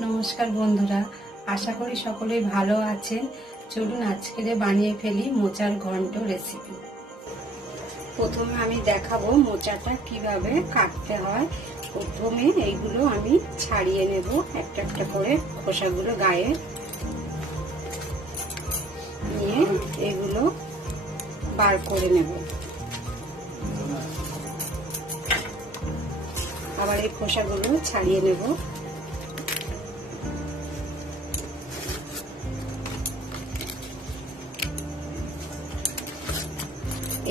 নমস্কার বন্ধুরা, আশা করি সকলেই ভালো আছেন। চলুন আজকে বানিয়ে ফেলি মোচার ঘন্ট রেসিপি। প্রথমে আমি দেখাবো মোচাটা কিভাবে কাটতে হয়। প্রথমে এইগুলো আমি ছাড়িয়ে নেব একটা একটা করে, খোসাগুলো গায়ে নিয়ে এগুলো বার করে নেব। আবার এই খোসাগুলো ছাড়িয়ে নেব।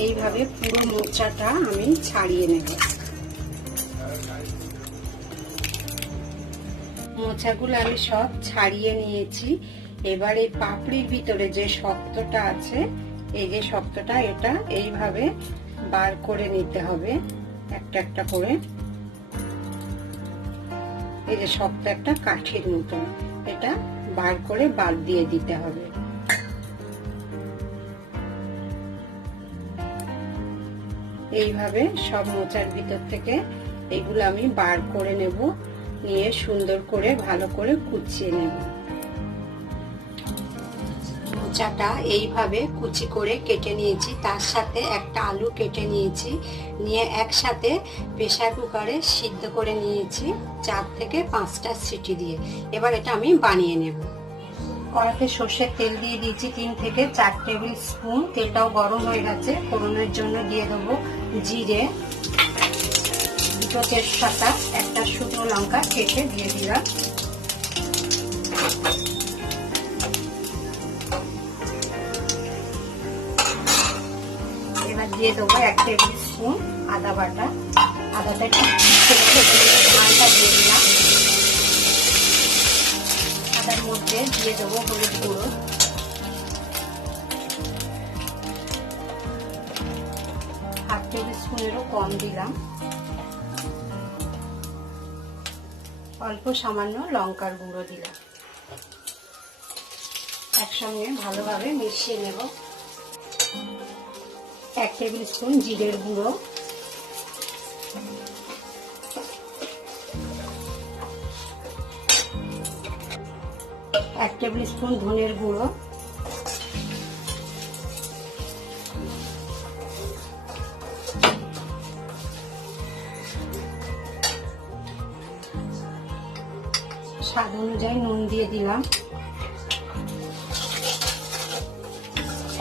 এইভাবে পুরো মোচাটা আমি ছাড়িয়ে নেব। মোচাগুলো আমি সব ছাড়িয়ে নিয়েছি। এবার এই পাপড়ির ভিতরে যে শক্তটা আছে, এই যে শক্তটা, এটা এইভাবে বার করে নিতে হবে একটা একটা করে। এই যে শক্ত একটা কাঠির মতো, এটা বার করে বাদ দিয়ে দিতে হবে। এইভাবে সব মোচার ভিতর থেকে এগুলো আমি বার করে নেব, নিয়ে সুন্দর করে ভালো করে কুচিয়ে নেব। মোচাটা এইভাবে কুচি করে কেটে নিয়েছি, তার সাথে একটা আলু কেটে নিয়েছি, নিয়ে একসাথে প্রেসার কুকারে সিদ্ধ করে নিয়েছি 4 থেকে 5টা সিটি দিয়ে। এবার এটা আমি বানিয়ে নেব। কড়াইতে সর্ষের তেল দিয়ে দিয়েছি 3 থেকে 4 টেবিল স্পুন। তেলটাও গরম হয়ে গেছে। ফোড়নের জন্য দিয়ে দেবো জিরে, 2 তেজপাতা, একটা শুকনো লঙ্কা কেটে দিয়ে দিলাম। এবার দিয়ে দেবো 1 টেবিল স্পুন আদা বাটা। আদাটা একটু ধানটা দিয়ে দিলাম। আদার মধ্যে দিয়ে দেবো হলুদ গুঁড়ো, হাফ টেবিল স্পুনেরও কম দিলাম। অল্প সামান্য লঙ্কার গুঁড়ো দিলাম। একসঙ্গে ভালোভাবে মিশিয়ে নেব। 1 টেবিল স্পুন জিরের গুঁড়ো, 1 টেবিল স্পুন ধনের গুঁড়ো, 1 স্বাদ অনুযায়ী নুন দিয়ে দিলাম।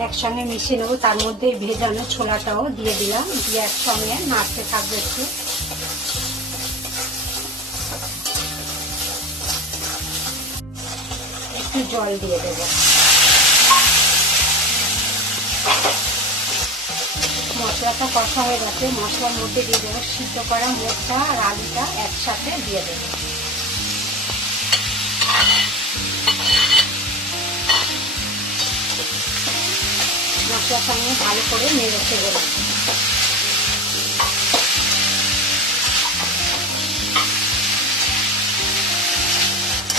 একসঙ্গে মিশিয়ে নেব। তার মধ্যে ভেজানো ছোলাটাও দিয়ে দিলাম, দিয়ে একসঙ্গে নাড়তে থাকবে। একটু জল দিয়ে দেব। মশলাটা কষা হয়ে গেছে। মশলার মধ্যে দিয়ে দেবো সিদ্ধ করা মোচা আর আলুটা একসাথে দিয়ে দেবো। মশলার সঙ্গে ভালো করে নেড়ে চেড়ে দেবো।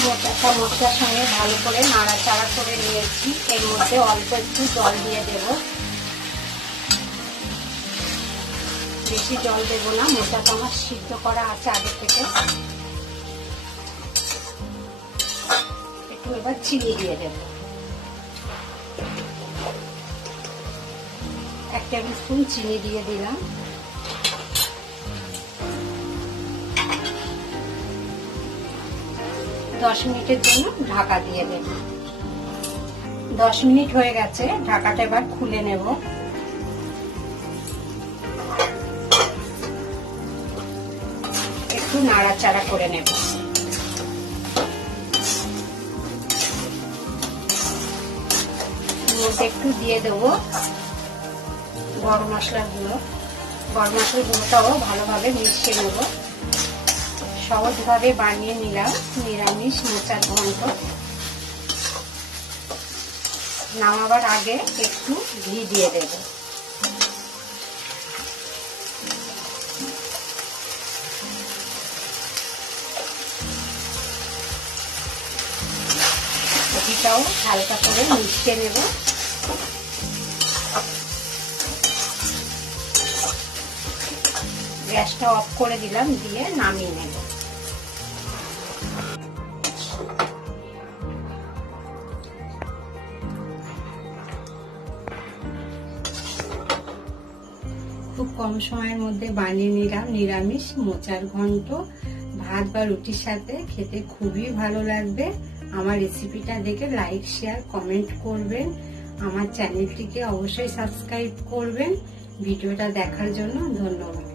মোচাটা মশলার সঙ্গে ভালো করে নাড়াচাড়া করে নিয়েছি। এর মধ্যে অল্প একটু জল দিয়ে দেব। বেশি জল দেবো না, মোচাটা আমার সিদ্ধ করা আছে আগে থেকে। একটু এবার চিনি দিয়ে দেব। 1 টেবিল স্পুন চিনি দিয়ে দিলাম। দশ মিনিটের জন্য ঢাকা দিয়ে দেব। 10 মিনিট হয়ে গেছে, ঢাকাটা এবার খুলে নেব। একটু নাড়াচাড়া করে নেব। মধ্যে একটু দিয়ে দেবো গরম মশলার গুঁড়ো। গরম মশলার গুঁড়োটাও ভালোভাবে মিশিয়ে নেব। সহজভাবে বানিয়ে নিলাম নিরামিষ মোচার ঘন্ট। নামাবার আগে একটু ঘি দিয়ে দেব। ঘিটাও হালকা করে মিশিয়ে নেব। গ্যাসটা অফ করে দিলাম, দিয়ে নামিয়ে নেব। খুব কম সময়ের মধ্যে বানিয়ে নিলাম নিরামিষ মোচার ঘন্ট। ভাত বা রুটির সাথে খেতে খুবই ভালো লাগবে। আমার রেসিপিটা দেখে লাইক, শেয়ার, কমেন্ট করবেন। আমার চ্যানেলটিকে অবশ্যই সাবস্ক্রাইব করবেন। ভিডিওটা দেখার জন্য ধন্যবাদ।